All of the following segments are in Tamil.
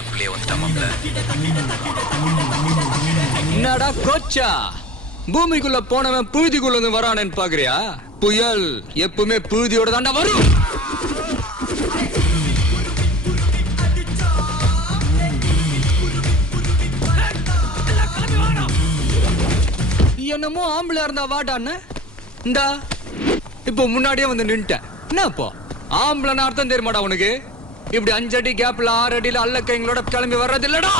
ஏரியாக்குள்ளேயே வந்துட்டாமாப்ல. என்னடா கோச்சா, பூமிக்குள்ள போனவன் புழுதிக்குள்ள இருந்து வரானேன்னு பாக்குறியா? புயல் எப்பவுமே புழுதியோட தாண்டா வரும். என்னமோ ஆம்பளை இருந்தா வாட்டான்னு இந்தா இப்போ முன்னாடியே வந்து நின்ட்டேன். என்ன இப்போ ஆம்பளைன்னு அர்த்தம் தெரியுமாடா உனக்கு? இப்படி 5 அடி கேப்ல 6 அடியில அல்ல கைங்களோட கிளம்பி வர்றது இல்லடா.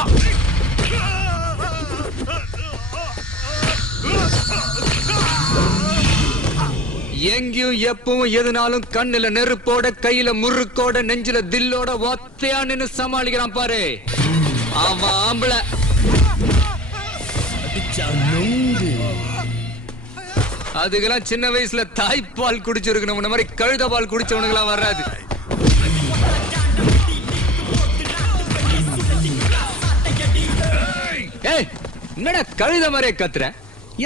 எங்கேயும் எப்பவும் எதுனாலும் கண்ணுல நெருப்போட கையில முறுக்கோட நெஞ்சில தில்லோட ஒத்தையா நின்னு சமாளிக்கிறான் பாரு, அவன் ஆம்பளை. அதுக்கெல்லாம் சின்ன வயசுல தாய்ப்பால் குடிச்சிருக்கணும், இந்த மாதிரி கழுத பால் குடிச்சவனுக்கெல்லாம் வராது. ஏய், என்னடா கழுத மாதிரியே கத்துற?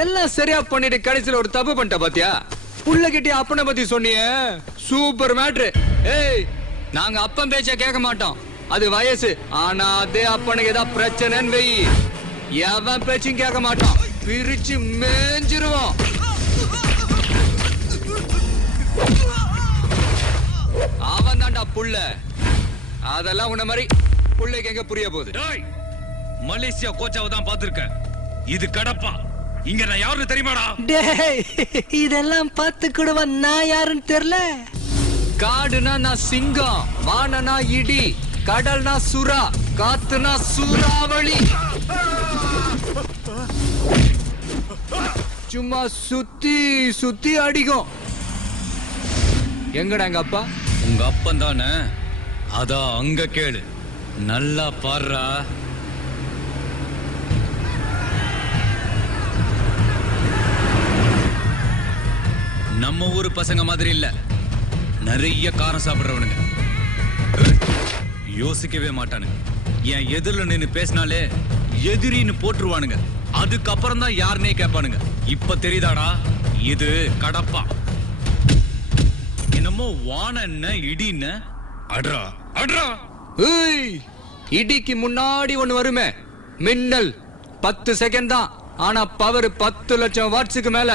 எல்லாம் சரியா பண்ணிட்டு கடைசியில ஒரு தப்பு பண்ணிட்ட பாத்தியா? புள்ள கிட்டி அப்பனை பத்தி சொன்னியே, சூப்பர் மேட்ரு. ஏய், நாங்க அப்பன் பேச்ச கேட்க மாட்டோம், அது வயசு. ஆனா அதே அப்பனுக்கு ஏதாவது பிரச்சனைன்னு வெயி, எவன் பேச்சும் கேட்க மாட்டோம், பிரிச்சு மேஞ்சிருவோம். அவன் தான்டா புள்ள. அதெல்லாம் உன்ன மாதிரி புள்ளைக்கு எங்க புரிய போகுது? மலேசியா கோச்சாவை தான் பாத்துருக்க, இது கடப்பா. இங்க நான் யாருன்னு தெரியுமாடா? டேய், இதெல்லாம் பார்த்து கூடவா நான் யாருன்னு தெரியல? காடுனா நான் சிங்கம், வானனா இடி, கடல்னா சுறா, காத்துனா சூறாவளி. சும்மா சுத்தி சுத்தி அடிக்கும். எங்கடா எங்க அப்பா? உங்க அப்பன் தானே, அதான் அங்க கேளு, நல்லா பாடுறா. நம்ம ஊரு பசங்க மாதிரி இல்ல, நிறைய காரம் சாப்பிடுறவனுங்க, யோசிக்கவே மாட்டானுங்க. என் எதிரில நின்னு பேசினாலே எதிரின்னு போட்டுருவானுங்க, அதுக்கப்புறம் தான் யாருன்னே கேட்பானுங்க. இப்ப தெரியுதாடா, இது கடப்பா. என்னமோ வான இடின்னு அட்ரா அட்ரா. ஏய், இடிக்கு முன்னாடி ஒண்ணு வருமே, மின்னல். 10 செகண்ட் தான், ஆனா பவர் 10 லட்சம் வாட்ஸுக்கு மேல.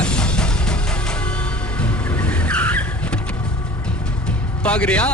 பாக்குறியா?